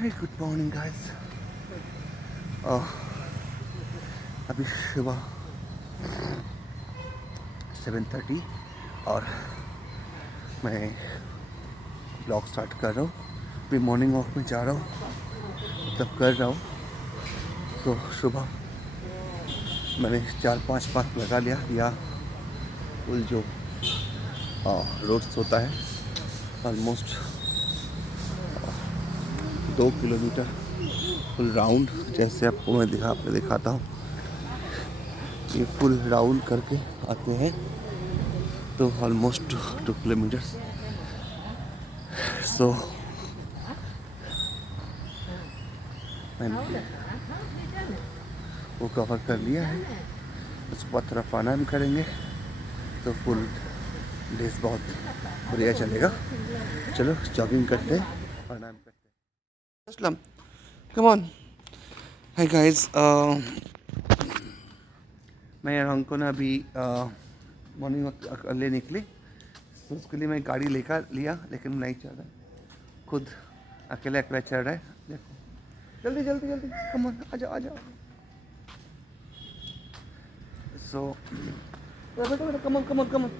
Hey, good morning, guys. अभी सुबह 7:30 और मैं ब्लॉग स्टार्ट कर रहा हूँ। अभी मॉर्निंग वॉक में जा रहा हूँ, मतलब कर रहा हूँ। तो सुबह मैंने 4-5 पार्क लगा लिया या फुल जो रोड्स होता है ऑलमोस्ट 2 किलोमीटर फुल राउंड, जैसे आपको मैं दिखाता हूँ। ये फुल राउंड करके आते हैं तो ऑलमोस्ट 2 किलोमीटर्स। सो मैंने वो कवर कर लिया है। उसके बाद थोड़ा प्राणायाम करेंगे तो फुल डेज बहुत बढ़िया चलेगा। चलो जॉगिंग करते हैं, प्राणायाम करते हैं। Aslam, come on. Hi guys, मैं और हमको ना अभी मॉर्निंग वॉक ले निकली। तो उसके लिए मैं गाड़ी लेकर लिया, लेकिन नहीं चल रहा है, खुद अकेले अकेले चल रहा है। देखो, जल्दी जल्दी जल्दी, कम ऑन, आ जाओ आ जाओ। सो बेटा बेटा, come on come on come on.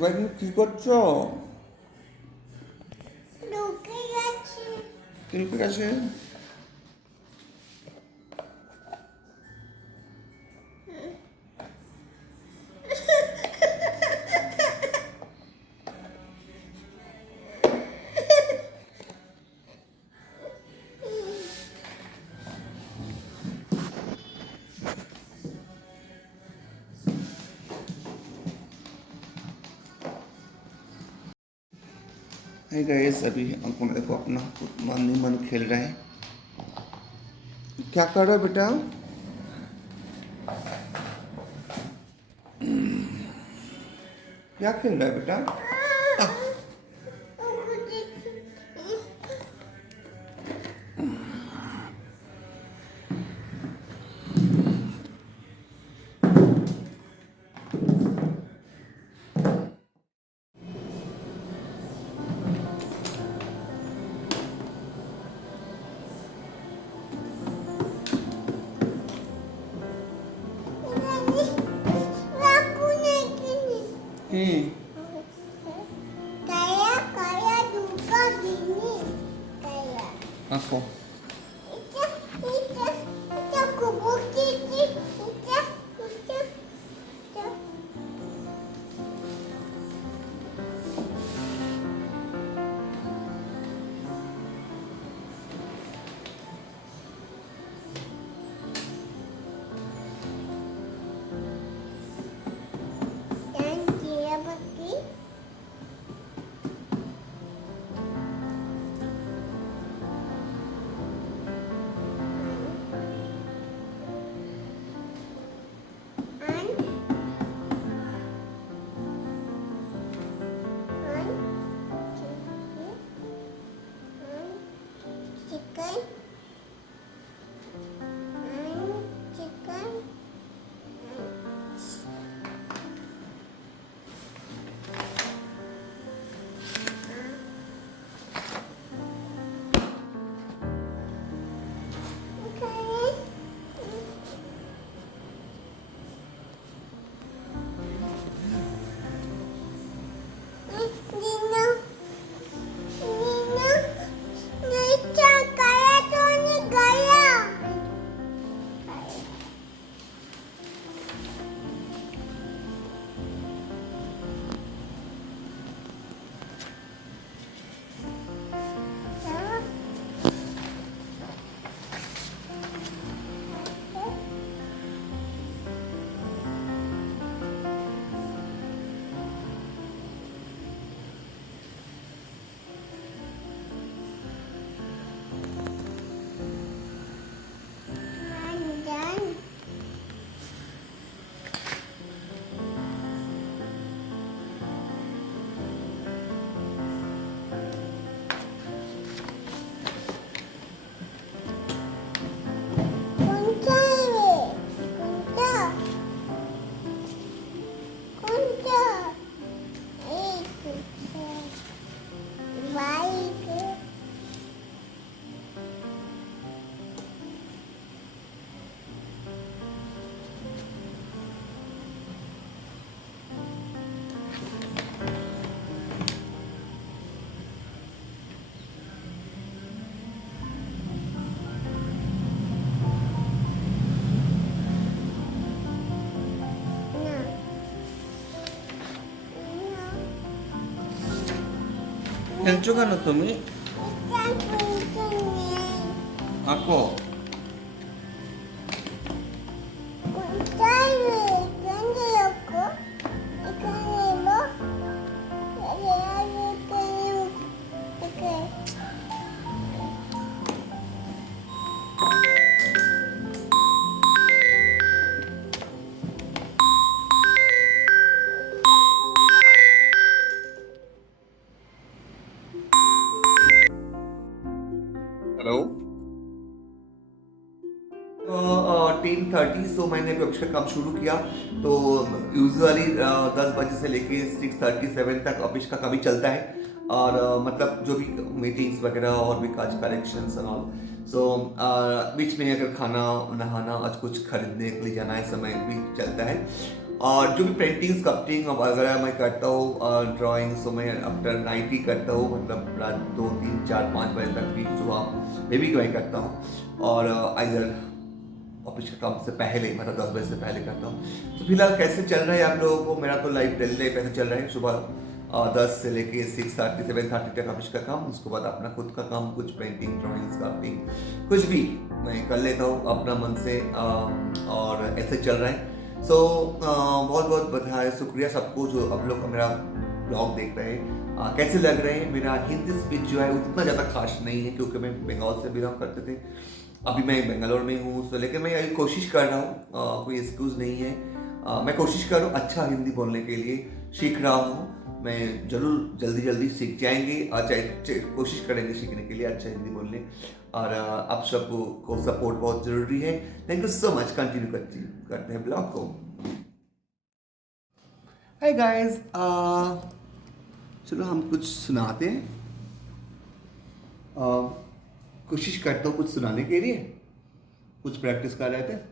ভাই তুমি কি করছো? ঢুকে গেছে। ঢুকে গেছে? है गाइस, अभी हमको मेरे को अपना मन ही मन खेल रहे हैं। क्या कर रहे हो बेटा? क्या खेल रहा है बेटा? Hmm. Kaya duka gini. Kaya. Ako. Ito kubuk ini. Ito. Yang dia pakai खेलचो का ना तुम्ही आको हेलो 10:30 सो मैंने ऑफिस का काम शुरू किया तो यूजुअली 10 बजे से लेके 6:37 तक ऑफिस का काम ही चलता है और मतलब जो भी मीटिंग्स वगैरह और भी काज करेक्शंस एंड ऑल सो बीच में अगर खाना नहाना आज कुछ खरीदने के लिए जाना है समय भी चलता है और जो भी पेंटिंग स्कल्पटिंग वगैरह मैं करता हूँ ड्राइंग सो मैं आफ्टर नाइट ही करता हूँ मतलब रात 2, 3, 4, 5 बजे तक भी सुबह में भी मैं करता हूँ और इधर ऑफिस के काम से पहले मतलब 10 बजे से पहले करता हूँ। तो फिलहाल कैसे चल रहा है आप लोगों को मेरा तो लाइफ डेली लाइफ ऐसे चल रहा है सुबह 10 से लेके 6:30 7:30 तक ऑफिस का काम उसके बाद अपना खुद का काम कुछ पेंटिंग ड्राइंग स्कल्पटिंग कुछ भी मैं कर लेता हूँ अपना मन से और ऐसे चल रहा है। सो बहुत बहुत बधाई शुक्रिया सबको जो आप लोग मेरा ब्लॉग देख रहे हैं कैसे लग रहे हैं। मेरा हिंदी स्पीच जो है उतना ज़्यादा खास नहीं है क्योंकि मैं बंगाल से बिलोंग करते थे अभी मैं बेंगलोर में हूँ तो लेकिन मैं यही कोशिश कर रहा हूँ कोई एक्सक्यूज़ नहीं है मैं कोशिश कर रहा हूँ अच्छा हिंदी बोलने के लिए सीख रहा हूँ मैं ज़रूर जल्दी जल्दी सीख जाएंगे और कोशिश करेंगे सीखने के लिए अच्छा हिंदी बोलने और आप सबको सपोर्ट बहुत ज़रूरी है। Thank you so much continue करते हैं ब्लॉग को। हाय गाइस चलो हम कुछ सुनाते हैं कोशिश करता हूँ कुछ सुनाने के लिए कुछ प्रैक्टिस कर रहे थे।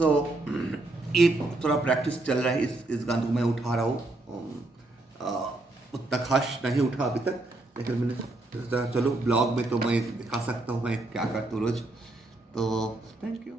सो ये थोड़ा प्रैक्टिस चल रहा है इस गाने को मैं उठा रहा हूँ उतना खास नहीं उठा अभी तक लेकिन मैंने सोचा चलो ब्लॉग में तो मैं दिखा सकता हूँ मैं क्या करता हूँ रोज तो थैंक यू।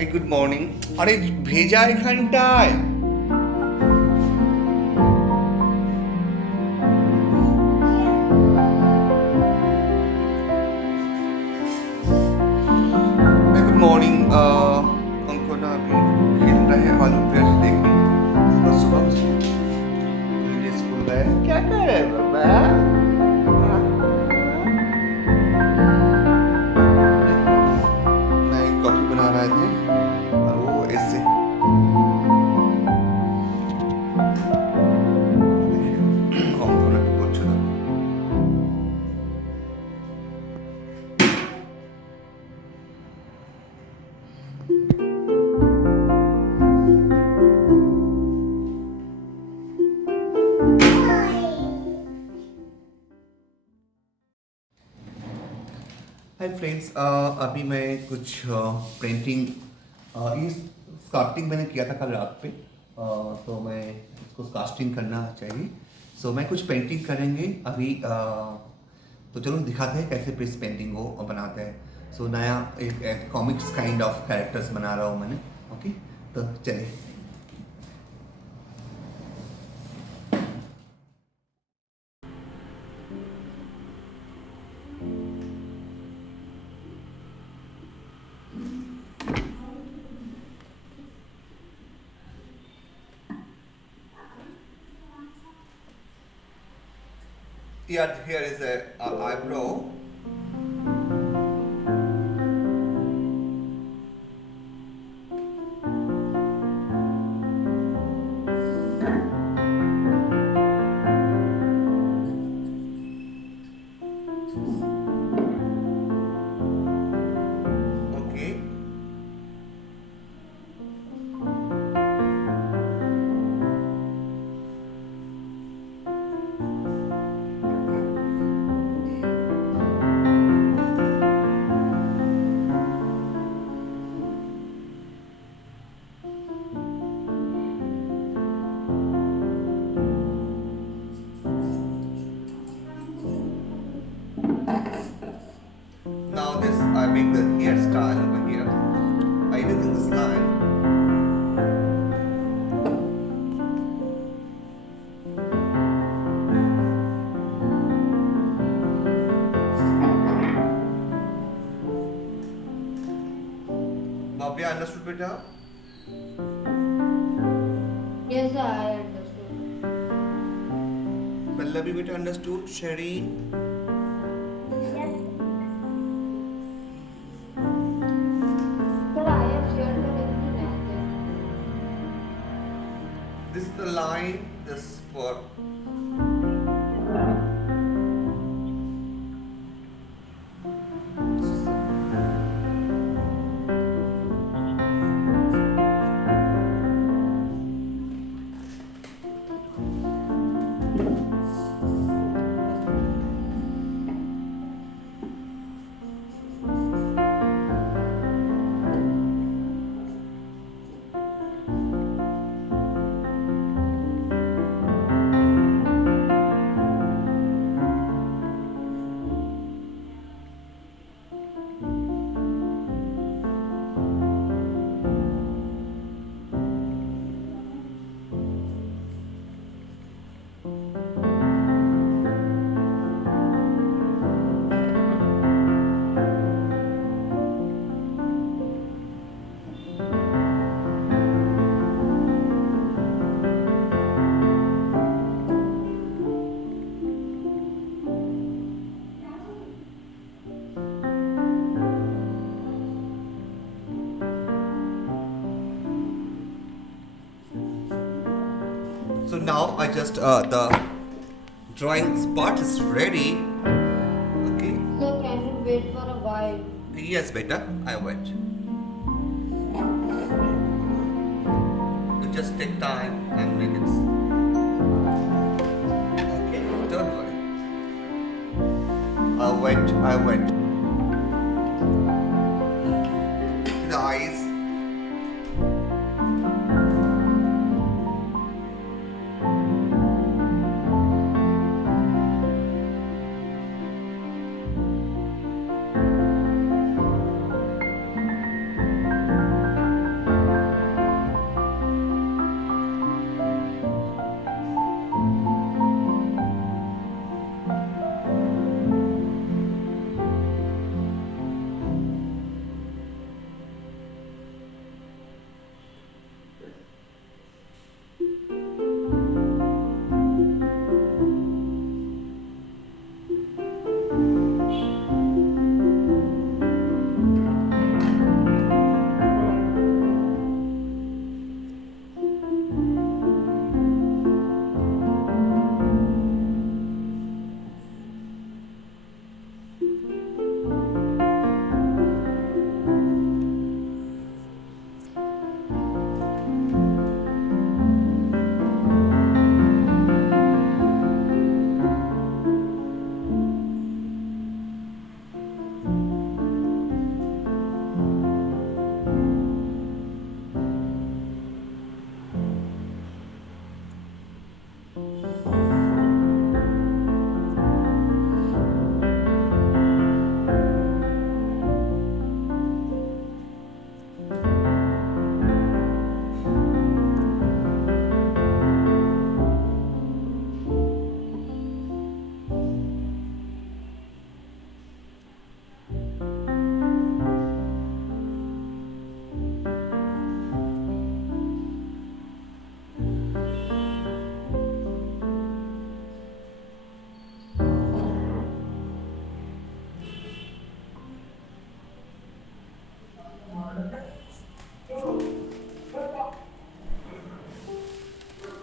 এই গুড মর্নিং। আরে ভেজা এখানটায়। Good morning. उनको ना अभी खेल रहे हैं आलू प्याज देखने। सुबह सुबह स्कूल गए। क्या कर रहे हैं बाबा? मैं कॉफी बना रहे थे और वो ऐसे बहुत छोटा। हाय फ्रेंड्स, अभी मैं कुछ पेंटिंग ये स्कार्टिंग मैंने किया था कल रात पे, तो मैं इसको कास्टिंग करना चाहिए। सो मैं कुछ पेंटिंग करेंगे अभी, तो चलो दिखाते हैं कैसे इस पेंटिंग को बनाते हैं। सो नया एक कॉमिक्स काइंड ऑफ कैरेक्टर्स बना रहा हूँ मैंने। ओके, तो चलिए। Yeah, here is a eyebrow. Okay. Now this I make the hairstyle over here. I using this line. Bobby, understood beta? Yes, sir, I understood. Pallavi beta understood? Shireen? Sir, I the line is for so now I just the drawing part is ready. Okay. So can you wait for a while? Yes, beta. I wait. You just take time and make it. Okay. Don't worry. I wait. I wait. The eyes.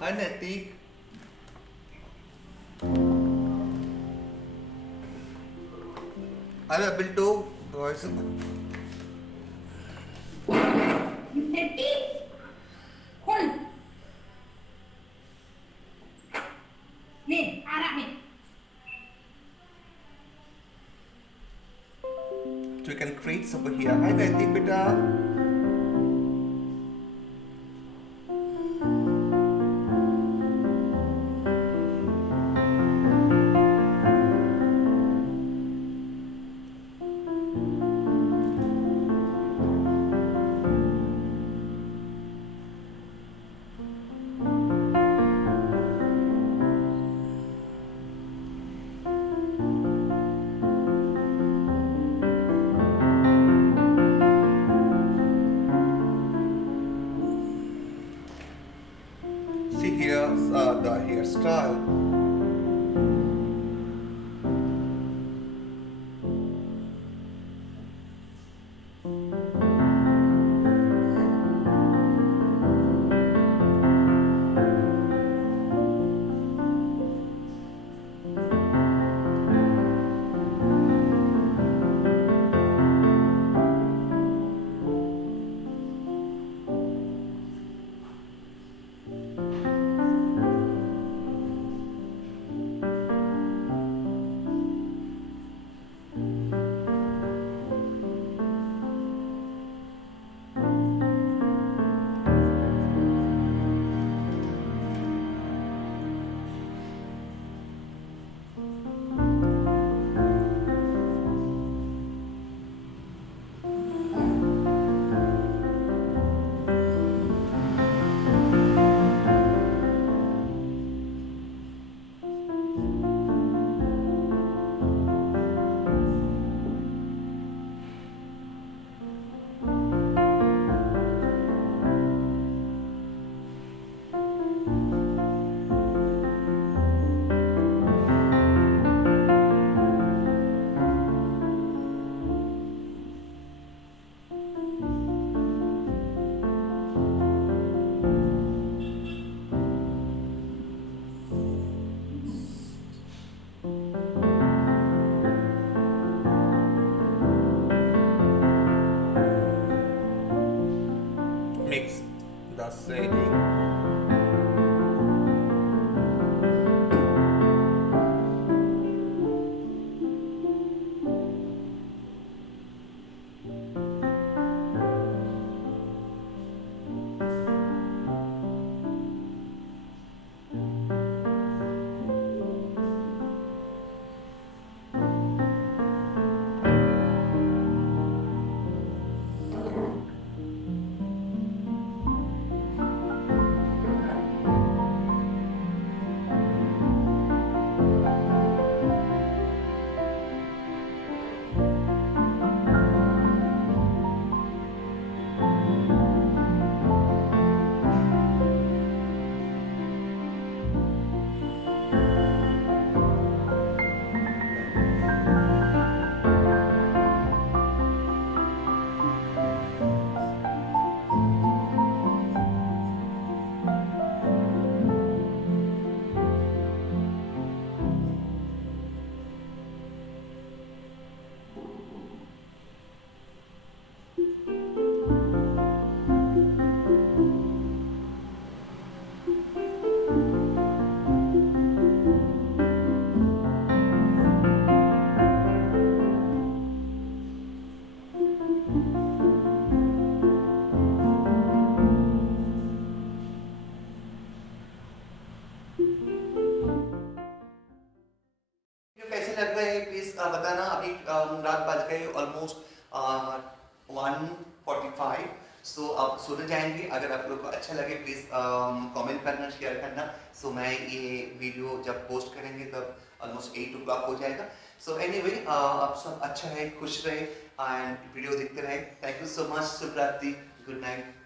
Hi, Natik. I'm able to voice. Nettie, hold. ले आ रहा है. So we can create over here. Hi, Natik, beta. 10 से 1। कैसे लग रहे हैं please बताना। अभी रात बज गए ऑलमोस्ट 1:45। सो आप सोने जाएंगे। अगर आप लोग को अच्छा लगे प्लीज कमेंट करना, शेयर करना। सो मैं ये वीडियो जब पोस्ट करेंगे तब ऑलमोस्ट 8 o'clock हो जाएगा। सो एनीवे आप सब अच्छा रहे, खुश रहे एंड वीडियो देखते रहे। Thank you so much. शुभ रात्रि, गुड नाइट।